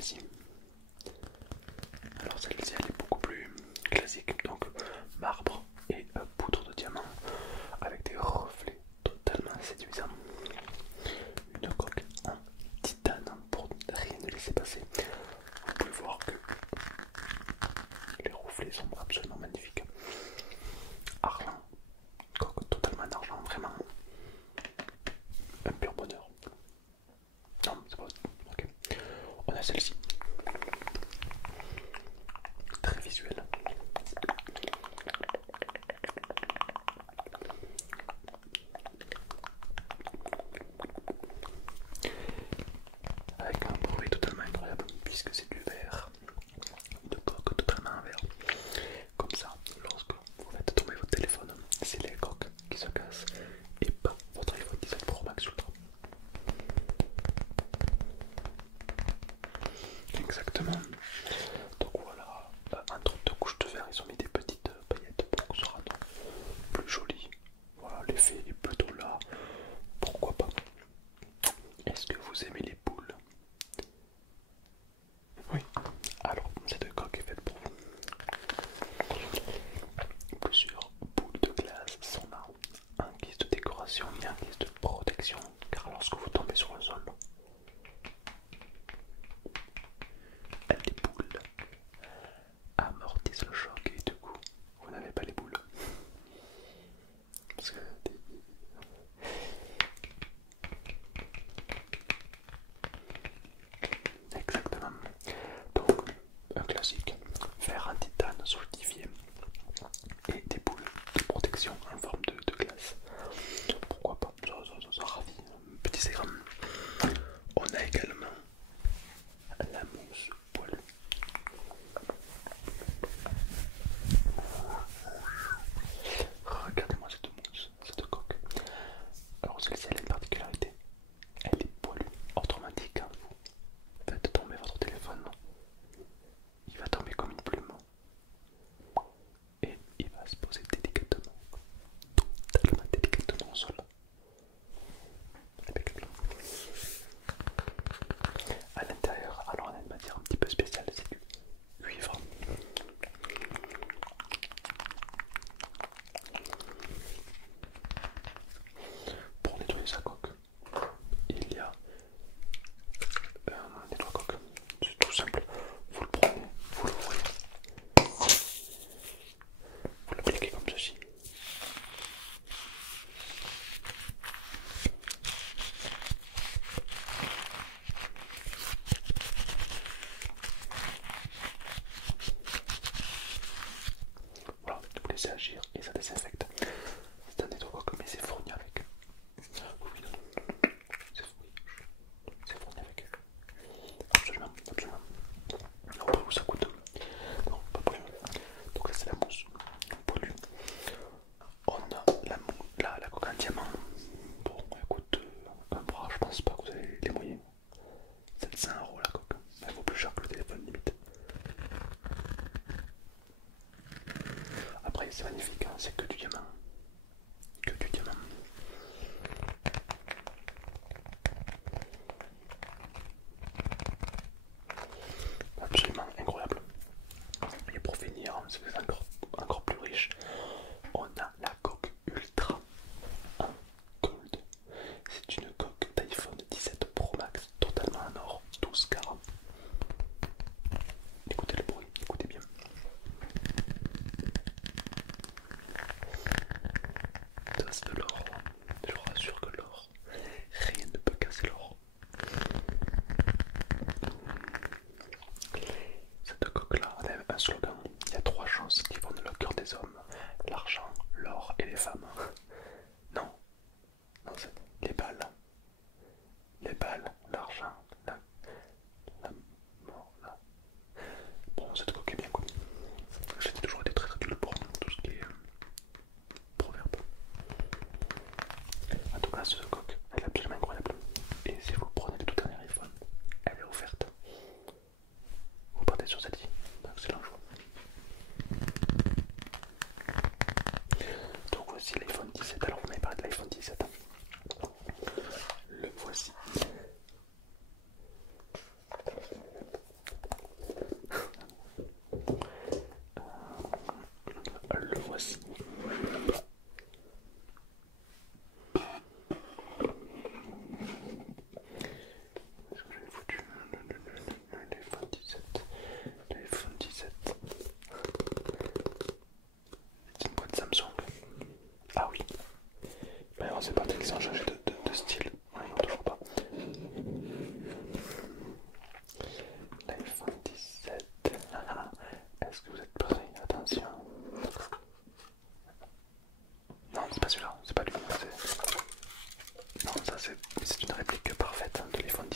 celle-ci. Alors celle-ci elle est beaucoup plus classique, donc marbre et poudre de diamant avec des reflets totalement séduisants. Une coque en titane pour rien ne laisser passer. Vous pouvez voir que les reflets sont absolument magnifiques. Argent, coque totalement en argent, vraiment un pur bonheur. Non, c'est pas ok. On a celle-ci, très visuelle. Avec un bruit totalement incroyable, puisque c'est du verre, une coque totalement en verre. Comme ça, lorsque vous faites tomber votre téléphone, c'est les coques qui se cassent et pas votre iPhone 17 Pro Max Ultra. Exactement. Donc voilà, entre deux couches de verre, ils ont mis des petites paillettes pour que ce soit plus joli. Voilà, l'effet est plutôt là. Pourquoi pas? Est-ce que vous aimez les boules? Oui. Alors, cette coque est faite pour vous. Plusieurs boules de glace sont là, en guise de décoration et en guise de protection, car lorsque vous tombez sur le sol, les boules amortissent le choc et du coup, vous n'avez pas les boules. Parce que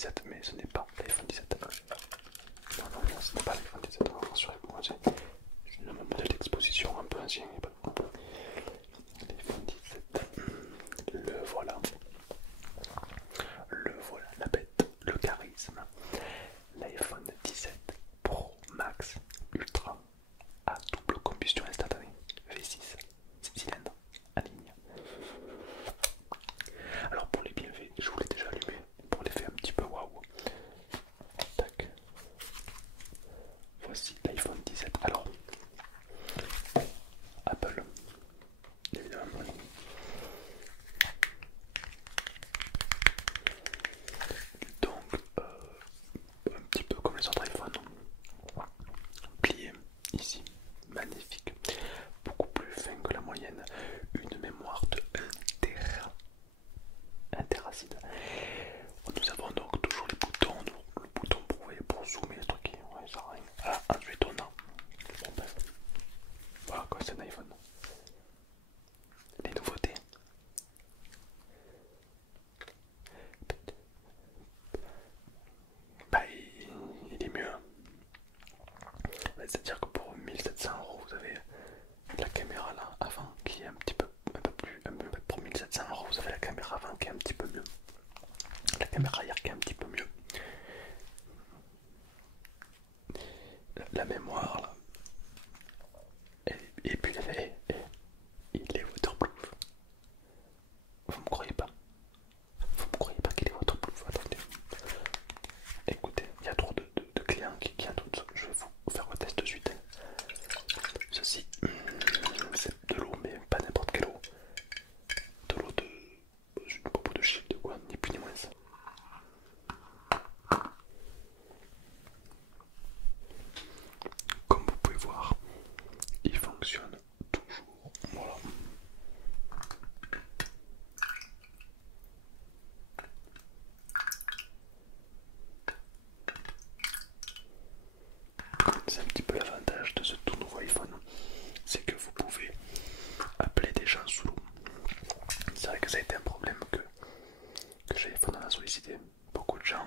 17, mais ce n'est pas l'iPhone 17. Non, non, non, ce n'est pas l'iPhone 17, rassurez-vous, j'ai un modèle d'exposition un peu ancien, il n'y a pas de problème. L'iPhone 17, le voilà, la bête, le charisme. L'iPhone 17 Pro Max Ultra à double combustion instantanée, V6, 6 cylindres, à ligne. Alors pour les bienfaits, je vous l'ai déjà allumé, pour l'effet un petit peu waouh. Tac. Voici l'iPhone 17. Alors, Apple, évidemment. Donc, un petit peu comme les autres iPhones, plié ici, magnifique, beaucoup plus fin que la moyenne, une mémoire de 1 Tera, 1 Téracide. Nous avons donc toujours les boutons, le bouton pour zoomer, le truc, ouais, ça rien. Ah, ensuite on a, bon, bref, voilà quoi, c'est un iPhone. Les nouveautés. Bah, il est mieux. C'est-à-dire que pour 1700 €, vous avez la caméra là avant qui est un petit peu, pour 1700 €, vous avez la caméra avant qui est un petit peu mieux. La caméra arrière qui est un petit peu mieux. La mémoire là. Et puis il est waterproof. Vous me croyez pas? Vous me croyez pas qu'il est waterproof? Attendez. Écoutez, il y a trop de clients qui en doutent. Je vais vous faire le test de suite. Ceci, c'est de l'eau, mais pas n'importe quelle eau. De l'eau de... une popo de chip, de quoi, ni plus ni moins. Comme vous pouvez voir, il fonctionne toujours. Voilà. C'est un petit peu l'avantage de ce tout nouveau iPhone, c'est que vous pouvez appeler des gens sous l'eau. C'est vrai que ça a été un problème que j'ai iPhone en a sollicité beaucoup de gens